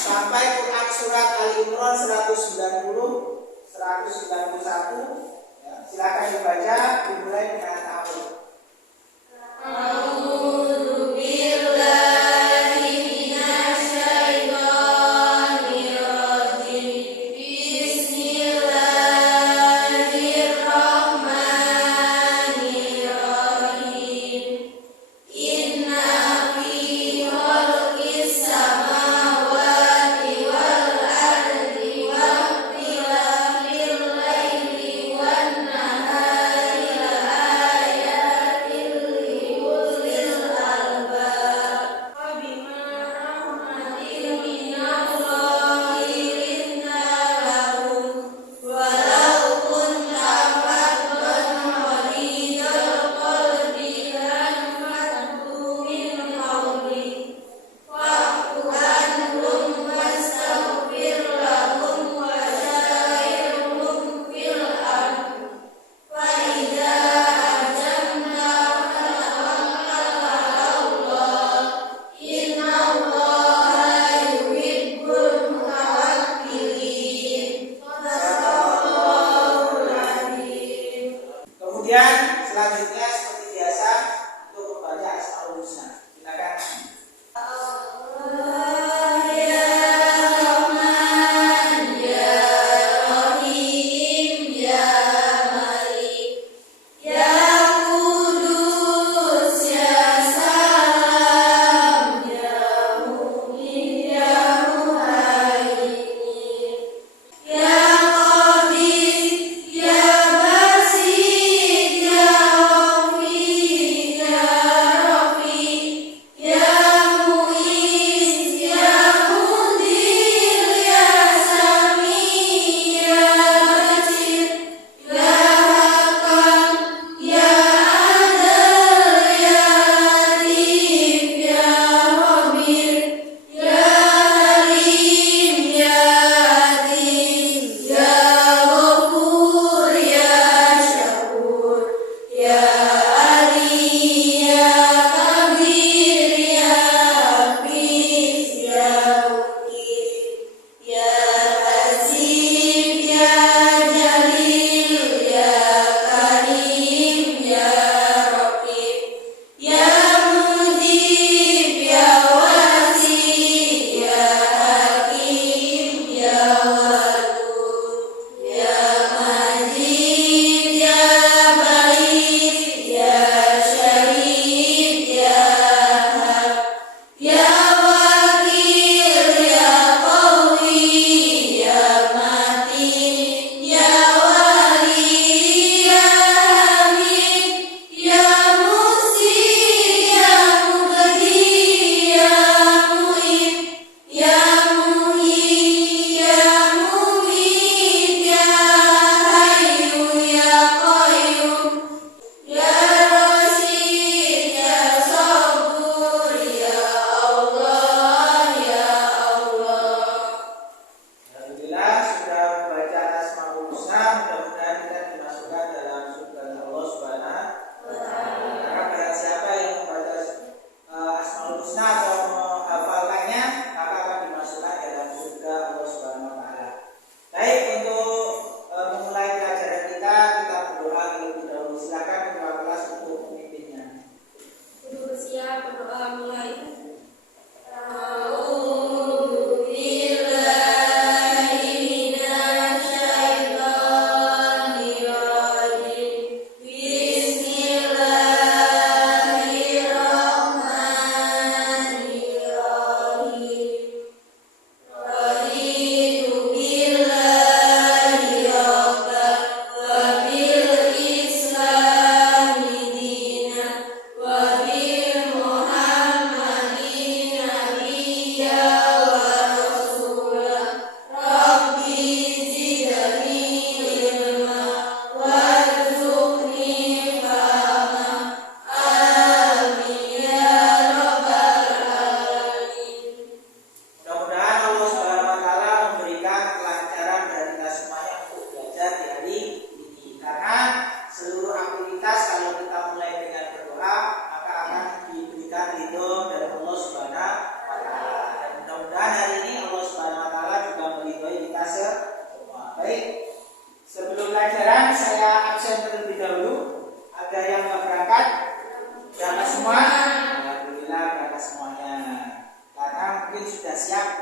sampai Quran surat Al-Imran 190, 191. Ya, silakan dibaca, dimulai dengan ta'awudz.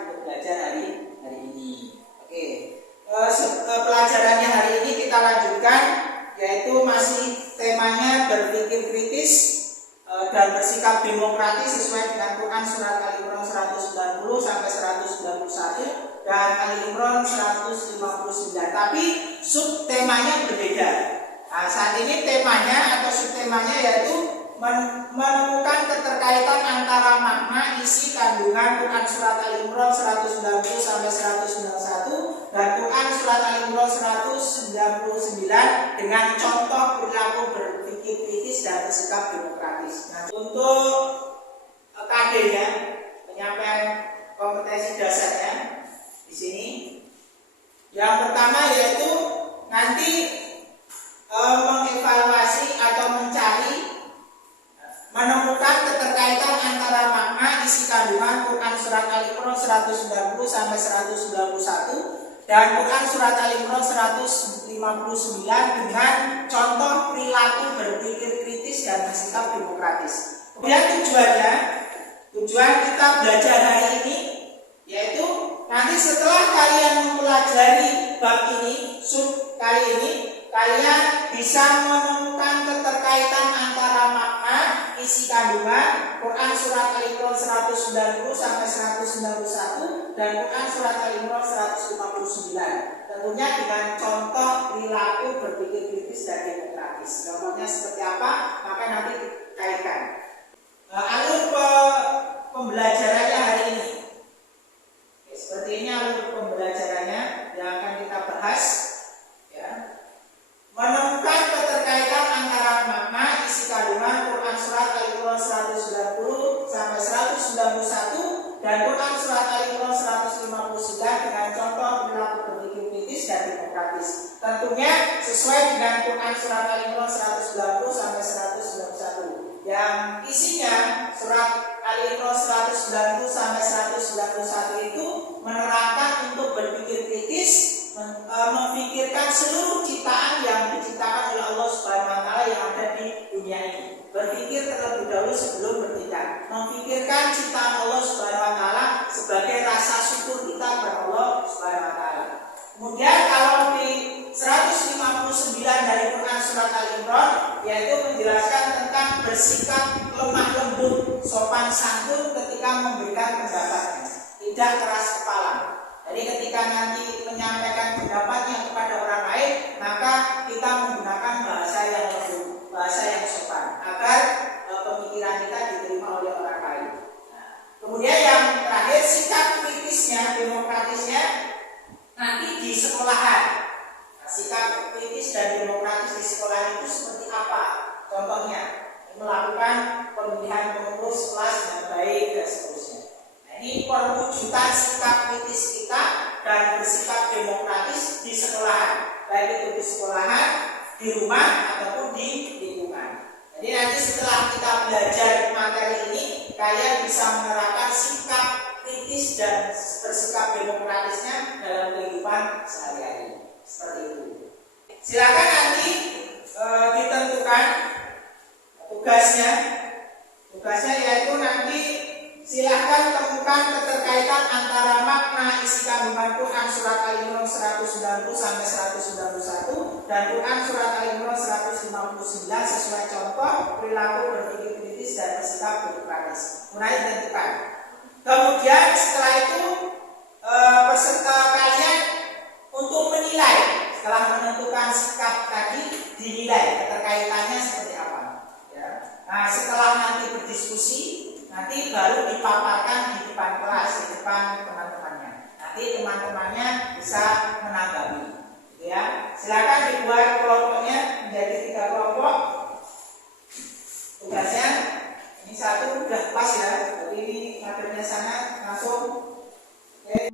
untuk belajar hari ini. Oke, pelajarannya hari ini kita lanjutkan, yaitu masih temanya berpikir kritis dan bersikap demokratis sesuai dengan Quran surat Ali Imran 190 sampai 191 dan Ali Imran 159. Tapi subtemanya berbeda. Nah, saat ini temanya atau subtemanya yaitu menemukan keterkaitan antara makna, isi, kandungan Quran surat Ali Imran 190 sampai 191 dan Quran surat Ali Imran 199 dengan contoh perilaku berpikir kritis dan bersikap demokratis. Nah, untuk KD-nya, penyampaian kompetensi dasarnya di sini, yang pertama yaitu nanti mengevaluasi atau menemukan keterkaitan antara makna, isi, kandungan Quran surat Ali Imran 190 sampai 191 dan Quran surat Ali Imran 159 dengan contoh perilaku berpikir kritis dan bersikap demokratis. Kemudian tujuan kita belajar hari ini yaitu nanti setelah kalian mempelajari bab ini, sub kali ini, kalian bisa menemukan keterkaitan antara makna, isi, kandungan Quran surat Ali Imran 190 sampai 191 dan Quran surat Ali Imran 159. Tentunya dengan contoh perilaku berpikir kritis dan demokratis. Contohnya seperti apa? Maka nanti dikaitkan. Alur pembelajarannya hari ini. Seperti ini alur pembelajarannya yang akan kita bahas. Ya. Menemukan keterkaitan antara makna, isi, kandungan Quran surat Ali Imran 190 sampai 191 dan Quran surat Ali Imran 159 dengan contoh perilaku berpikir kritis dan demokratis. Tentunya sesuai dengan Quran surat Ali Imran 190 sampai 191. Yang isinya surat Ali Imran 190 sampai 191 itu menerangkan untuk berpikir kritis, memikirkan seluruh ciptaan yang diciptakan oleh Allah Subhanahu wa taala yang ada di dunia ini. Berpikir terlebih dahulu sebelum bertindak. Memikirkan ciptaan Allah Subhanahu wa taala sebagai rasa syukur kita kepada Allah Subhanahu wa taala. Kemudian kalau di 159 dari Quran surat Ali Imran yaitu menjelaskan tentang bersikap lemah lembut, sopan santun ketika memberikan pendapatnya, tidak keras kepala. Jadi ketika nanti menyampaikan pendapatnya kepada orang lain, maka kita menggunakan bahasa yang lembut, bahasa yang sopan, agar pemikiran kita diterima oleh orang lain. Nah, kemudian yang terakhir, sikap kritisnya, demokratisnya nanti di sekolahan. Nah, sikap kritis dan demokratis di sekolah itu seperti apa? Contohnya, melakukan pemilihan pengurus kelas dengan baik dan seterusnya. Ini perwujudan sikap kritis kita dan bersikap demokratis di sekolahan, baik itu di sekolahan, di rumah ataupun di lingkungan. Jadi nanti setelah kita belajar materi ini, kalian bisa menerapkan sikap kritis dan bersikap demokratisnya dalam kehidupan sehari-hari. Seperti itu. Silakan nanti ditentukan tugasnya. Tugasnya yaitu nanti silahkan temukan keterkaitan antara makna, isi, kandungan Quran surat Ali Imran 190 sampai 191 dan Quran surat Ali Imran 159 sesuai contoh perilaku berpikir kritis dan bersikap demokratis. Mulai ditentukan. Kemudian setelah itu peserta kalian untuk menilai, setelah menentukan sikap tadi, dinilai keterkaitannya seperti apa. Ya. Nah, setelah nanti berdiskusi, nanti baru dipaparkan di depan kelas, di depan teman-temannya. Nanti teman-temannya bisa menanggapi. Ya, silakan dibuat kelompoknya menjadi 3 kelompok. Tugasnya ini 1 udah pas ya. Jadi ini materinya sangat langsung. Oke.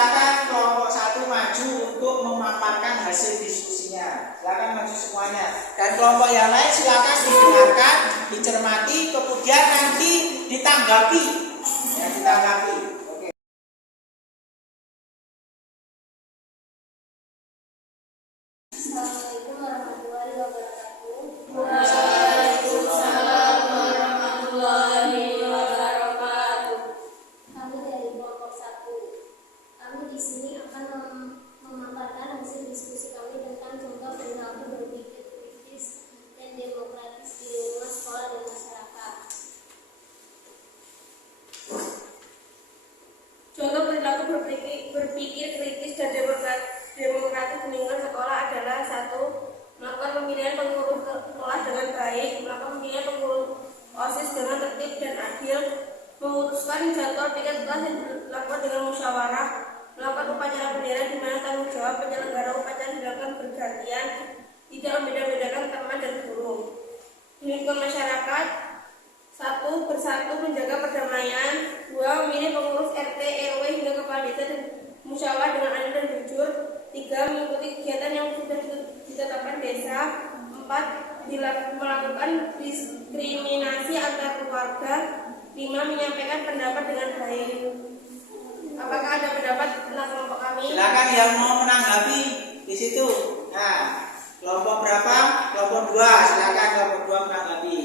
silakan kelompok 1 maju untuk memaparkan hasil diskusinya. Silakan maju semuanya. Dan kelompok yang lain silakan didengarkan, dicermati, kemudian nanti ditanggapi. Ya, ditanggapi. Oke. Assalamualaikum warahmatullahi wabarakatuh. Waalaikumsalam warahmatullahi wabarakatuh. Kami dari kelompok 1. Kami di sini akan memaparkan hasil diskusi kami tentang contoh perilaku berpikir kritis dan demokratis di lingkungan sekolah dan masyarakat. Contoh perilaku berpikir kritis dan demokratis di lingkungan sekolah adalah: 1. Melakukan pemilihan pengurus kelas dengan baik, melakukan pemilihan pengurus OSIS dengan tertib dan adil, memutuskan jadwal tiket kelas yang dilakukan dengan musyawarah, melakukan upacara bendera di mana tanggung jawab penyelenggara upacara dilakukan bergantian, tidak membeda-bedakan teman dan guru. Di lingkungan masyarakat: 1. Bersatu menjaga perdamaian. 2. Memilih pengurus RT, RW hingga kepala desa dan musyawarah dengan adil dan jujur. 3. Mengikuti kegiatan yang sudah ditetapkan desa. 4. Melakukan diskriminasi antar keluarga. 5. Menyampaikan pendapat dengan baik. Apakah ada pendapat tentang kelompok kami? Silakan yang mau menanggapi di situ. Nah, kelompok berapa? Kelompok 2. Silakan kelompok 2 menanggapi.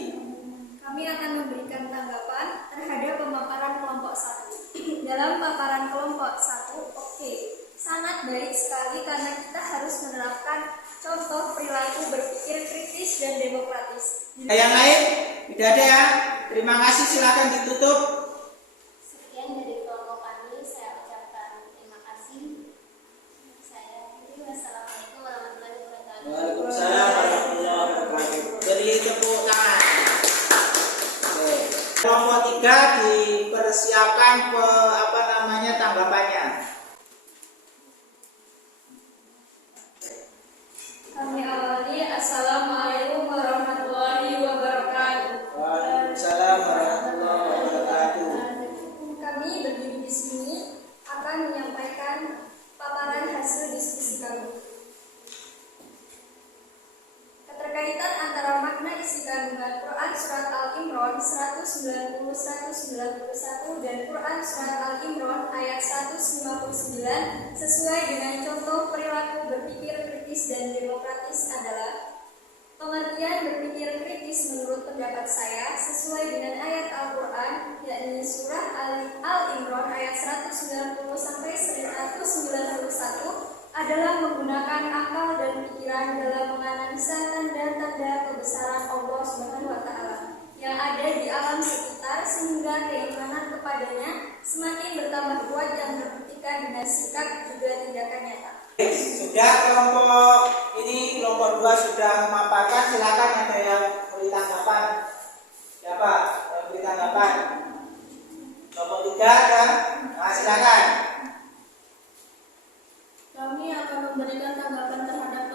Kami akan memberikan tanggapan terhadap pemaparan kelompok 1. Dalam paparan kelompok 1, sangat baik sekali karena kita harus menerapkan contoh perilaku berpikir kritis dan demokratis. Yang lain? Tidak ada ya? Terima kasih, silakan ditutup. Sekian dari kelompok kami, saya ucapkan terima kasih. Saya akhiri. Wassalamualaikum warahmatullahi wabarakatuh. Waalaikumsalam warahmatullahi wabarakatuh. Beri tepuk tangan. Oke. Kelompok 3 dipersiapkan tanggapannya. Kami awali. Assalamualaikum warahmatullahi wabarakatuh. Waalaikumsalam warahmatullahi wabarakatuh. Kami berdiri di sini akan menyampaikan paparan hasil diskusi kami. Keterkaitan antara makna isi kandungan Quran Surat Al-Imran 190-191 dan Quran Surat Al-Imran ayat 159 sesuai dengan contoh perilaku berpikir kritis dan demokratis adalah: pengertian berpikir kritis menurut pendapat saya sesuai dengan ayat Al-Quran, yakni surah Al-Imran ayat 190-191 adalah menggunakan akal dan pikiran dalam menganalisa tanda-tanda kebesaran Allah Subhanahu wa Ta'ala yang ada di alam sekitar, sehingga keimanan kepadanya semakin bertambah kuat dan terbuktikan dengan sikap juga tindakan nyata. Sudah kelompok ini, kelompok 2 sudah memaparkan. Silakan ada yang beri tanggapan. Siapa yang beri tanggapan? Kelompok 3 ada? Nah, silakan. Kami akan memberikan tanggapan terhadap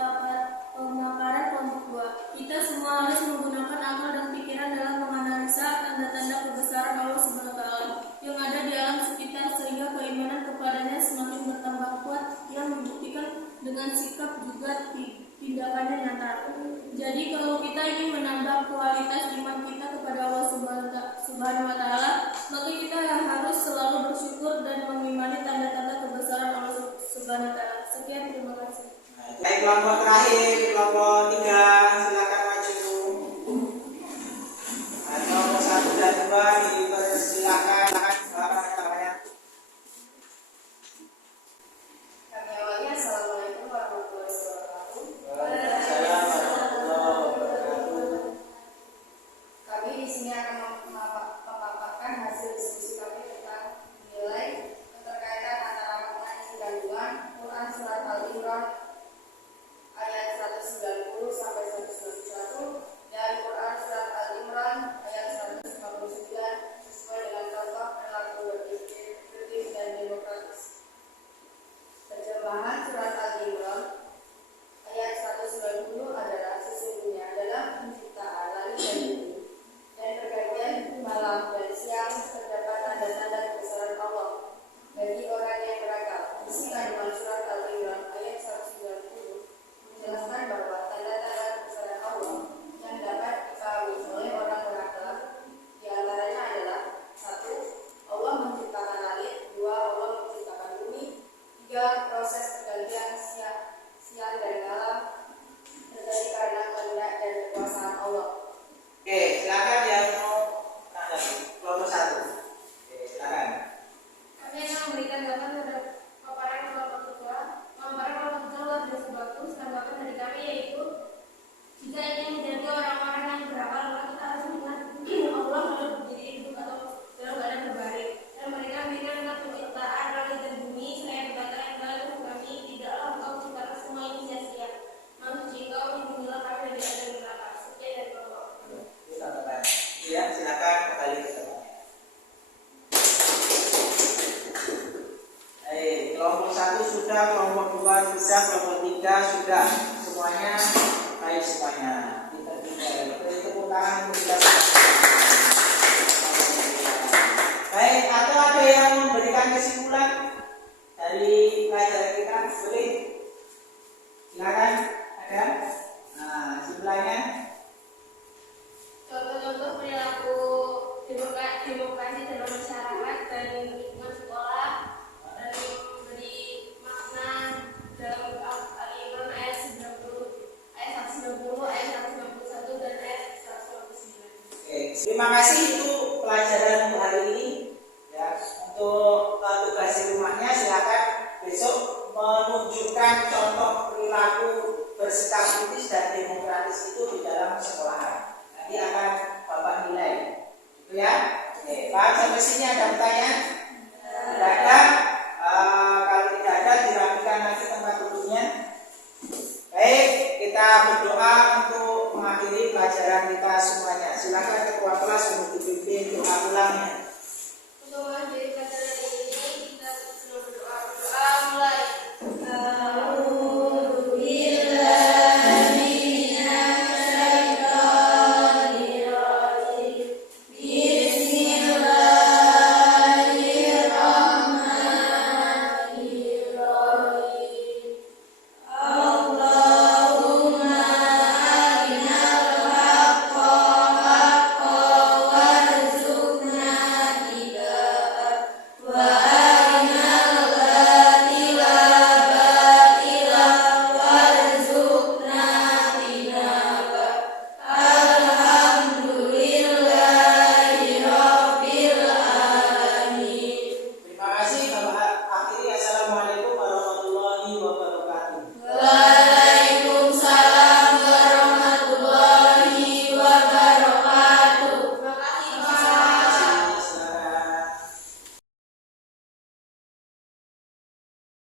pemaparan kelompok 2. Kita semua harus menggunakan akal dan pikiran dalam menganalisa tanda-tanda kebesaran Allah Subhanahu wa Ta'ala yang ada di alam sekitar, sehingga keimanan kepadanya semakin bertambah kuat yang dibuktikan dengan sikap juga tindakannya nyata. Jadi kalau kita ingin menambah kualitas iman kita kepada Allah Subhanahu wa Ta'ala, maka kita harus selalu bersyukur dan mengimani ketiga, proses pergantian siang dan malam terjadi karena kehendak dan kekuasaan Allah. Oke, silakan yang mau tanggapi. Kelompok 1. Oke, silakan. Kami akan memberikan gambaran terhadap paparan kelompok kedua. Paparan kelompok kedua luar biasa bagus. Tanggapan dari kami yaitu jika ingin menjadi orang-orang yang berakal, maka kita harus mengingat Allah dalam berdiri hidup atau dalam keadaan berbaring. Dan mereka memberikan tentang penciptaan langit dan bumi. Saya berkata yang dalam kami, tidaklah engkau menciptakan semua ini sia-sia. Maksud engkau lindungilah kami dari adanya neraka. Sekian dari kelompok. Itu tanggapan. Ya, silakan kembali ke tempatnya. Kelompok 1 sudah, kelompok 2 sudah, kelompok 3 sudah. Semuanya baik semuanya. Kita beri tepuk tangan untuk kita semua. Baik, atau ada yang memberikan kesimpulan dari pelajaran kita? Boleh? Silakan. Ada? Nah, kesimpulannya. Contoh-contoh perilaku demokrasi dalam masyarakat dan lingkungan sekolah dan memberi makna dalam Al-Imran ayat 90, ayat 190, ayat 191 dan ayat 159. Oke, terima kasih itu pelajaran untuk hari ini. Ya, untuk tugas di rumahnya silakan besok menunjukkan contoh perilaku bersikap kritis dan demokratis itu di dalam sekolahan. Nanti akan Bapak nilai. Gitu ya. Oke, Pak, sampai sini ada pertanyaan?